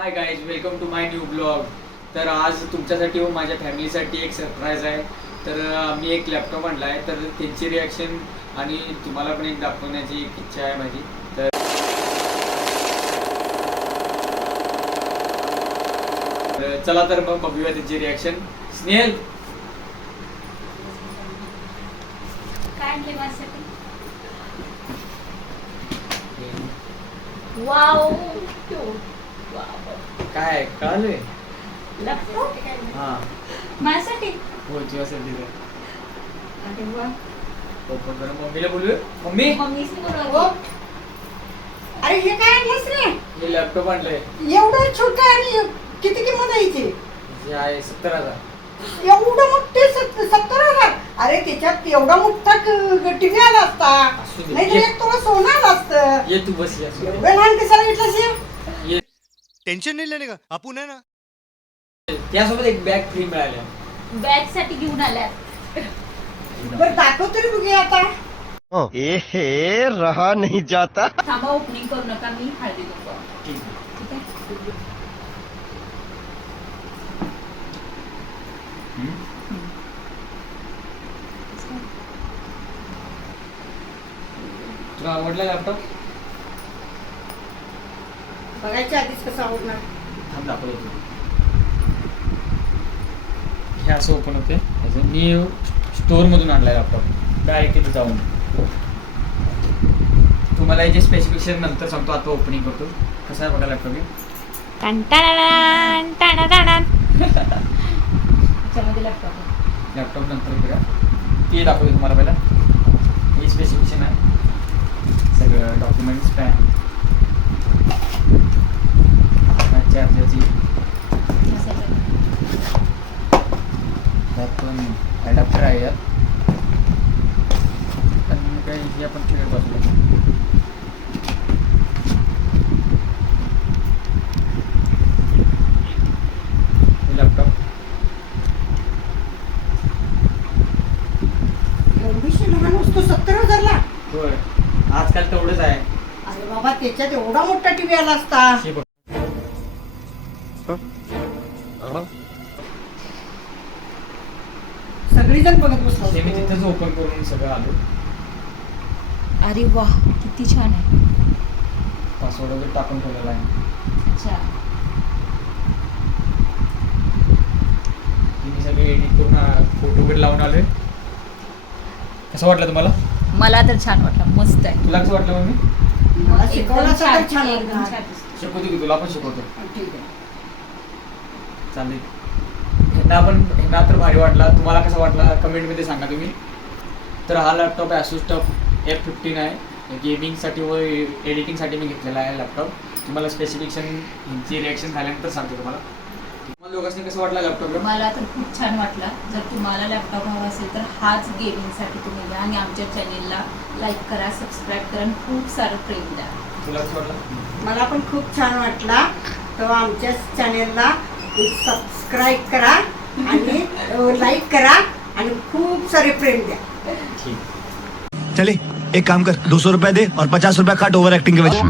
High guys, welcome to my new blog. तर आज तुमच्यासाठी व माझ्या फॅमिलीसाठी एक सरप्राईज आहे. तर मी एक लॅपटॉप आणला आहे, तर त्यांची रिॲक्शन आणि तुम्हाला पण एक दाखवण्याची एक इच्छा आहे माझी. तर चला तर मग बघूया त्यांची रिॲक्शन. स्नेहल, काय आणले माझ्यासाठी? वाव, काय कळालंय? लॅपटॉप हां, माझ्यासाठी. हो तुझ्यासाठी. अरे वा, ओपन करा. मम्मीला बोलूया. मम्मी, मम्मीच बोलव. अरे हे काय आणलंस रे? हे लॅपटॉप आणलंय. एवढं छोटं आणि किती किंमत आहे याची? जे आहे 70,000. एवढं मोठे 70,000. अरे त्याच्यात एवढा मोठा टीव्ही आला असता, असू दे. नाही तर एक तुला सोनं आलं असतं. ये तू बस या. एवढं लहान कशाला घेतलंस हे? ये. टेंशन नहीं लेने का, आपण है ना. त्यासोबत एक बॅग फ्री मिळाल्या. बॅग साठी घेऊन आल्यात. बरं दाखव तरी बघूया आता. हे रहा नहीं जाता. थांबा, ओपनिंग करू नका, मी हळदी देतो. ठीक आहे. ठीक आहे. तुला आवडला लॅपटॉप? बघायच्या आधीच कसं आवडणार. थांब दाखवतो. हे असं ओपन होते. मी स्टोअरमधून आणला लॅपटॉप डायरेक्ट तिथे जाऊन. तुम्हाला याचे स्पेसिफिकेशन नंतर सांगतो. आता ओपनिंग करतो. कसं आहे बघा लॅपटॉप हे. त्याच्यामध्ये लॅपटॉप आहे. लॅपटॉप नंतर बघा, ते दाखवतो तुम्हाला. पहिला हे स्पेसिफिकेशन आहे, सगळं डॉक्युमेंट्स पॅन, चार्जरची पण ॲडॅप्टर आहे यात. पण काही हे आपण खेळत बसलो. लॅपटॉप एवढीशी लहान वस्तू 70,000ला. होय, आजकाल तेवढंच आहे. अरे बाबा, त्याच्यात एवढा मोठा टीव्ही आला असता. हे बघ. सगळीजण बघत बसलो हे मी असतो. तिथेच ओपन करून सगळं आलो. अरे वा, किती छान आहे. पासवर्ड वगैरे टाकून ठेवलेला आहे. अच्छा, मी सगळे एडिट करून फोटो वगैरे लावून आलोय. कसं वाटलं तुम्हाला? मला तर छान वाटलं, मस्त आहे. तुला कसं वाटलं मम्मी? मला एकदम शिकवलं असतं तर छान एकदम वाटणार. छान दिसतं. शिकवतो की तुला पण शिकवतो. ठीक आहे. चालेल. ह्यांना तर भारी वाटला. तुम्हाला कसा वाटला कमेंटमध्ये सांगा तुम्ही. तर हा लॅपटॉप आहे Asus TUF F15 आहे. गेमिंगसाठी व एडिटिंगसाठी मी घेतलेला आहे लॅपटॉप. तुम्हाला स्पेसिफिकेशन ह्यांची रिॲक्शन झाल्यानंतर सांगतो तुम्हाला. तुम्हाला दोघांनी कसं वाटला लॅपटॉप? मला तर खूप छान वाटला. जर तुम्हाला लॅपटॉप हवा असेल तर हाच गेमिंगसाठी तुम्ही घ्या आणि आमच्या चॅनेलला लाईक करा, सबस्क्राईब करा आणि खूप सारं प्रेम द्या. तुला कसं वाटलं? मला पण खूप छान वाटला. तर आमच्या चॅनेलला सबस्क्राईब करा आणि लाईक करा आणि खूप सारे प्रेम द्या. ठीक. चले एक काम कर, 200 रुपया दे और 50 रुपया काट ओवर एक्टिंग के वजह.